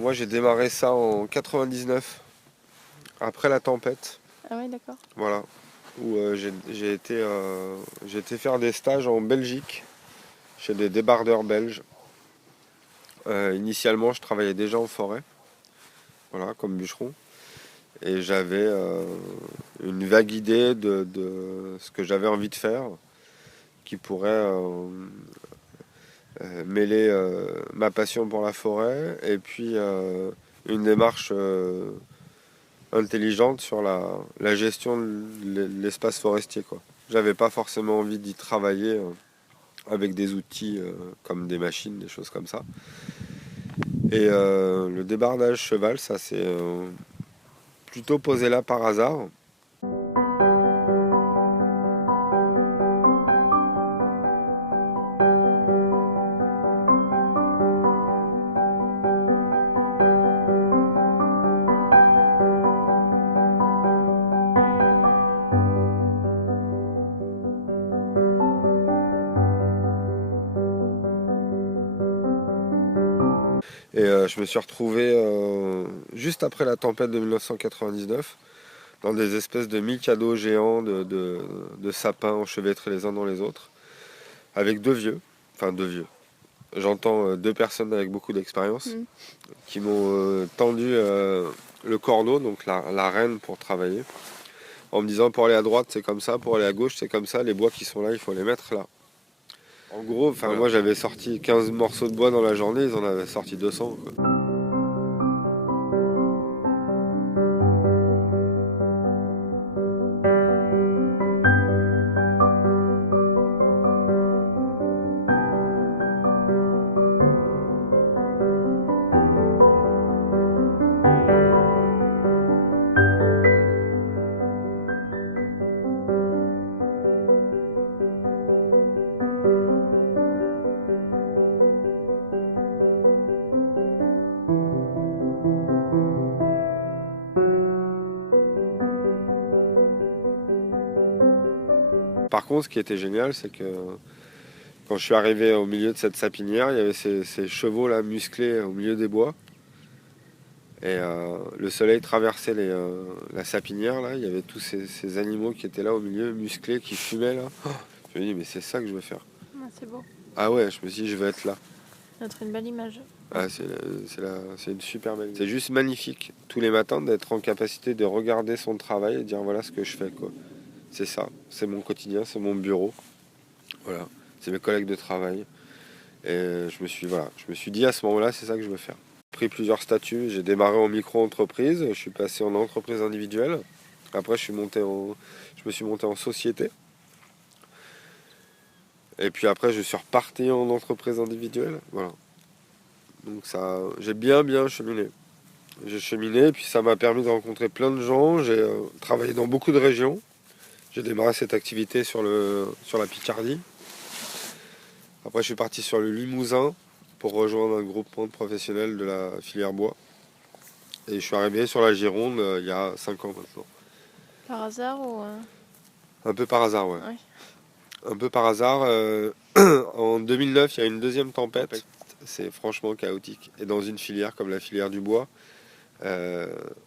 Moi j'ai démarré ça en 99, après la tempête, Ah ouais, d'accord. voilà, où j'ai été faire des stages en Belgique, chez des débardeurs belges. Initialement je travaillais déjà en forêt, voilà, comme bûcheron, et j'avais une vague idée de ce que j'avais envie de faire, qui pourrait mêler ma passion pour la forêt et puis une démarche intelligente sur la gestion de l'espace forestier, quoi. J'avais pas forcément envie d'y travailler avec des outils comme des machines, des choses comme ça. Et le débardage cheval, ça s'est plutôt posé là par hasard. Et je me suis retrouvé juste après la tempête de 1999 dans des espèces de micados géants de sapins enchevêtrés les uns dans les autres, avec deux vieux. J'entends deux personnes avec beaucoup d'expérience qui m'ont tendu le cordeau, donc la renne pour travailler, en me disant pour aller à droite c'est comme ça, pour aller à gauche c'est comme ça, les bois qui sont là il faut les mettre là. En gros, voilà. Moi j'avais sorti 15 morceaux de bois dans la journée, ils en avaient sorti 200, quoi. Par contre, ce qui était génial, c'est que quand je suis arrivé au milieu de cette sapinière, il y avait ces chevaux là musclés au milieu des bois. Et le soleil traversait la sapinière là, il y avait tous ces animaux qui étaient là au milieu, musclés, qui fumaient là. Oh, je me dis mais c'est ça que je veux faire. Ah, c'est beau. Ah ouais, je me suis dit je veux être là. Ça va être une belle image. Ah, c'est une super belle. C'est juste magnifique tous les matins d'être en capacité de regarder son travail et dire voilà ce que je fais, quoi. C'est ça, c'est mon quotidien, c'est mon bureau. Voilà, c'est mes collègues de travail. Et je me suis dit à ce moment-là, c'est ça que je veux faire. J'ai pris plusieurs statuts, j'ai démarré en micro-entreprise, je suis passé en entreprise individuelle. Après, je me suis monté en société. Et puis après, je suis reparti en entreprise individuelle. Voilà. Donc ça, j'ai bien cheminé. J'ai cheminé, et puis ça m'a permis de rencontrer plein de gens. J'ai travaillé dans beaucoup de régions. J'ai démarré cette activité sur la Picardie. Après, je suis parti sur le Limousin pour rejoindre un groupement de professionnels de la filière bois. Et je suis arrivé sur la Gironde il y a 5 ans maintenant. Par hasard ou... Un peu par hasard, ouais. Ouais. Un peu par hasard. En 2009, il y a une deuxième tempête. C'est franchement chaotique. Et dans une filière comme la filière du bois,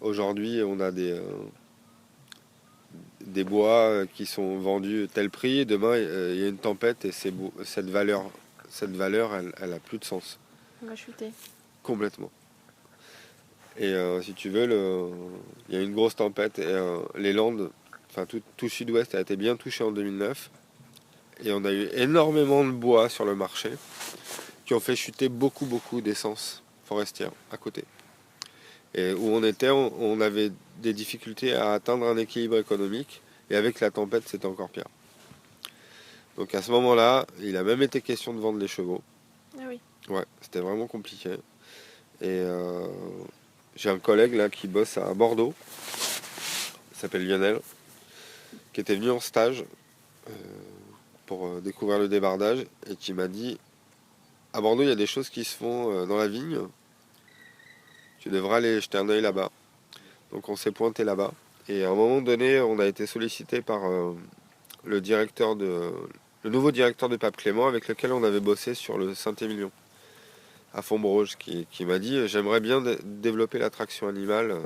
aujourd'hui, on a des bois qui sont vendus tel prix. Demain, il y a une tempête et cette valeur, elle a plus de sens. On va chuter. Complètement. Et si tu veux, il y a une grosse tempête et les Landes, enfin tout Sud-Ouest a été bien touché en 2009. Et on a eu énormément de bois sur le marché qui ont fait chuter beaucoup d'essence forestière à côté. Et où on était, on avait des difficultés à atteindre un équilibre économique. Et avec la tempête, c'était encore pire. Donc à ce moment-là, il a même été question de vendre les chevaux. Ah oui. Ouais, c'était vraiment compliqué. Et j'ai un collègue là qui bosse à Bordeaux, il s'appelle Lionel, qui était venu en stage pour découvrir le débardage et qui m'a dit à Bordeaux il y a des choses qui se font dans la vigne, tu devrais aller jeter un œil là-bas. Donc on s'est pointé là-bas et à un moment donné on a été sollicité par le nouveau directeur de Pape Clément avec lequel on avait bossé sur le Saint-Émilion à Fontbroge qui m'a dit j'aimerais bien développer l'attraction animale.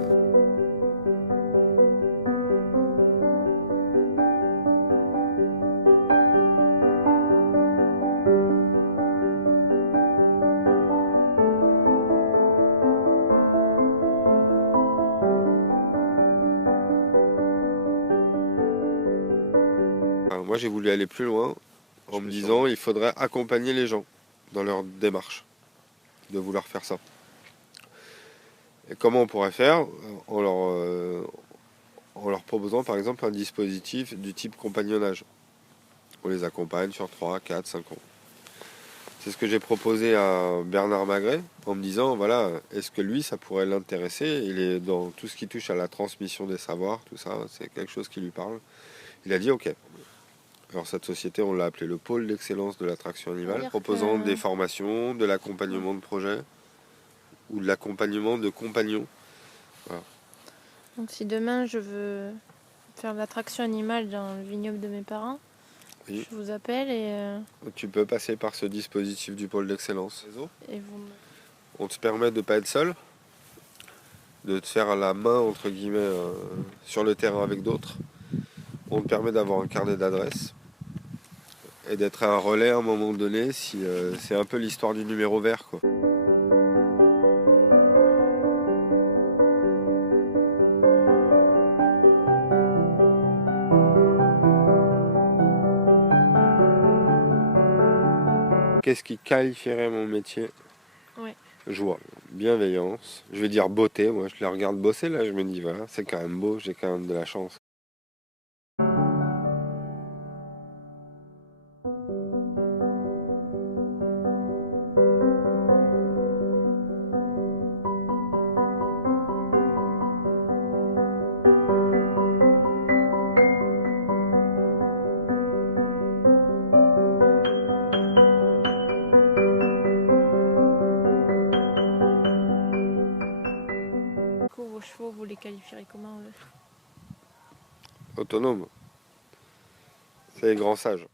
Enfin, moi j'ai voulu aller plus loin en me disant il faudrait accompagner les gens dans leur démarche de vouloir faire ça. Et comment on pourrait faire en leur proposant par exemple un dispositif du type compagnonnage. On les accompagne sur 3, 4, 5 ans. C'est ce que j'ai proposé à Bernard Magret en me disant, voilà, est-ce que lui, ça pourrait l'intéresser? Il est dans tout ce qui touche à la transmission des savoirs, tout ça, c'est quelque chose qui lui parle. Il a dit, ok. Alors cette société, on l'a appelée le pôle d'excellence de l'attraction animale, proposant des formations, de l'accompagnement de projets ou de l'accompagnement de compagnons. Voilà. Donc si demain je veux faire l'attraction animale dans le vignoble de mes parents, Oui. je vous appelle et Tu peux passer par ce dispositif du pôle d'excellence. vous me... On te permet de ne pas être seul, de te faire la main entre guillemets sur le terrain avec d'autres. On te permet d'avoir un carnet d'adresses et d'être un relais à un moment donné si c'est un peu l'histoire du numéro vert quoi. Qu'est-ce qui qualifierait mon métier? Ouais. Joie, bienveillance, je vais dire beauté, moi je les regarde bosser là, je me dis voilà, c'est quand même beau, j'ai quand même de la chance. Du coup, vos chevaux, vous les qualifierez comment eux? Autonome, c'est les grands sages.